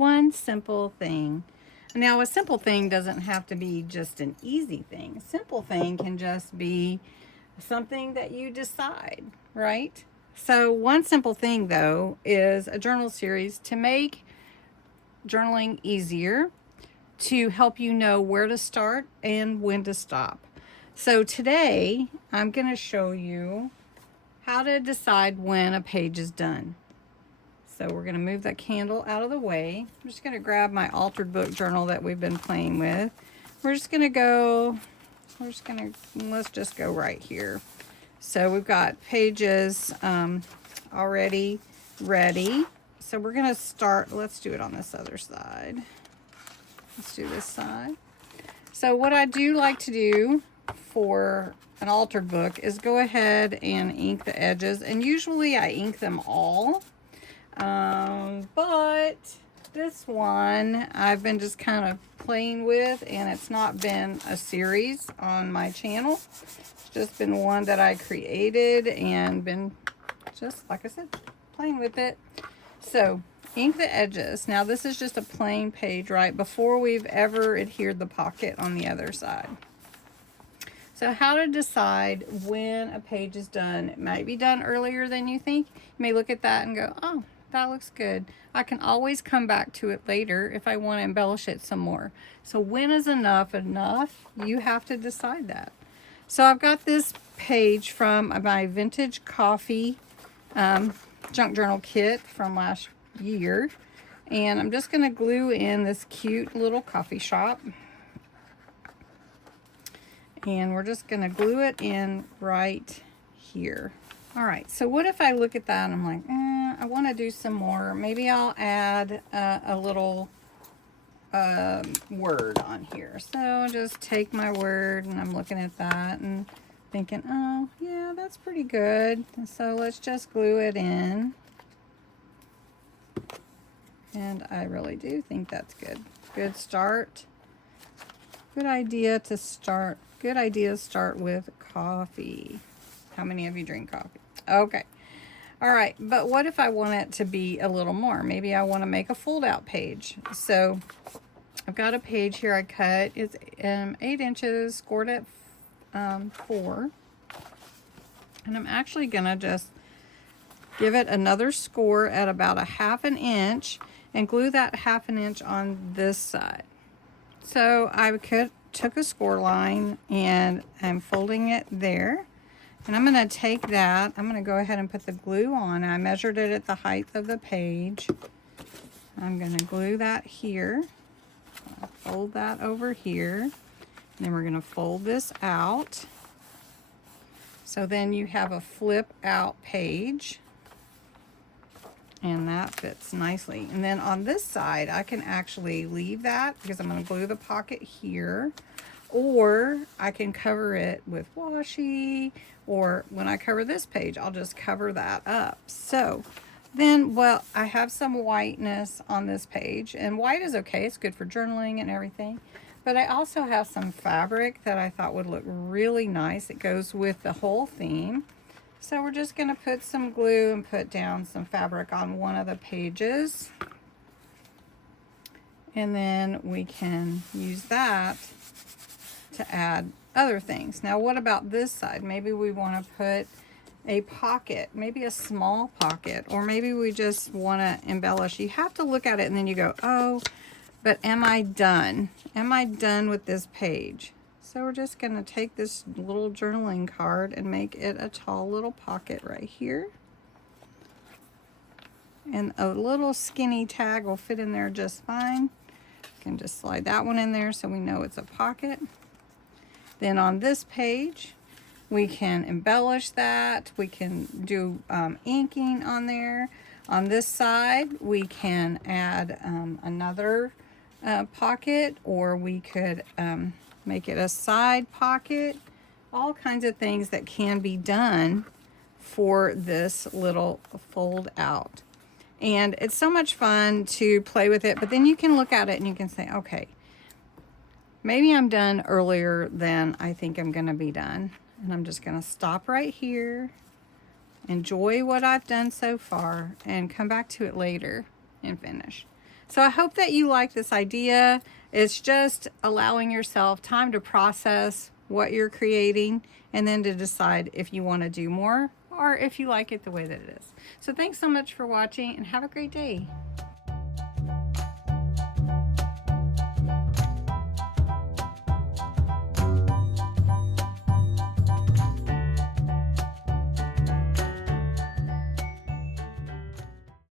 One simple thing. Now, a simple thing doesn't have to be just an easy thing. A simple thing can just be something that you decide, right? So, one simple thing, though, is a journal series to make journaling easier, to help you know where to start and when to stop. So, today I'm going to show you how to decide when a page is done. So we're going to move that candle out of the way. I'm just going to grab my altered book journal that we've been playing with. Let's just go right here. So we've got pages already ready. So we're going to start, let's do it on this other side. Let's do this side. So what I do like to do for an altered book is go ahead and ink the edges. And usually I ink them all. But this one I've been just kind of playing with, and it's not been a series on my channel. It's just been one that I created and been just, like I said, playing with it. So ink the edges. Now this is just a plain page, right, before we've ever adhered the pocket on the other side. So how to decide when a page is done. It might be done earlier than you think. You may look at that and go, oh, that looks good. I can always come back to it later if I want to embellish it some more. So when is enough enough? You have to decide that. So I've got this page from my Vintage Coffee junk journal kit from last year. And I'm just going to glue in this cute little coffee shop. And we're just going to glue it in right here. All right, so what if I look at that and I'm like, I want to do some more. Maybe I'll add a little word on here. So just take my word, and I'm looking at that and thinking, oh, yeah, that's pretty good. And so let's just glue it in. And I really do think that's good. Good start. Good idea to start. Good idea to start with coffee. How many of you drink coffee? Okay. All right. But what if I want it to be a little more? Maybe I want to make a fold out page. So I've got a page here I cut. It's 8 inches, scored at 4. And I'm actually going to just give it another score at about a 1/2 inch and glue that 1/2 inch on this side. So I took a score line and I'm folding it there. And I'm going to take that, I'm going to go ahead and put the glue on. I measured it at the height of the page. I'm going to glue that here. Fold that over here. And then we're going to fold this out. So then you have a flip out page. And that fits nicely. And then on this side, I can actually leave that because I'm going to glue the pocket here. Or I can cover it with washi, or when I cover this page, I'll just cover that up. So then, well, I have some whiteness on this page, and white is okay. It's good for journaling and everything. But I also have some fabric that I thought would look really nice. It goes with the whole theme. So we're just going to put some glue and put down some fabric on one of the pages. And then we can use that to add other things. Now what about this side? Maybe we want to put a pocket, maybe a small pocket, or maybe we just want to embellish. You have to look at it and then you go, oh, but am I done? Am I done with this page? So we're just going to take this little journaling card and make it a tall little pocket right here. And a little skinny tag will fit in there just fine. You can just slide that one in there so we know it's a pocket. Then on this page, we can embellish that. We can do inking on there. On this side, we can add another pocket, or we could make it a side pocket. All kinds of things that can be done for this little fold out. And it's so much fun to play with it, but then you can look at it and you can say, okay, maybe I'm done earlier than I think I'm going to be done. And I'm just going to stop right here, enjoy what I've done so far, and come back to it later and finish. So I hope that you like this idea. It's just allowing yourself time to process what you're creating and then to decide if you want to do more or if you like it the way that it is. So thanks so much for watching and have a great day.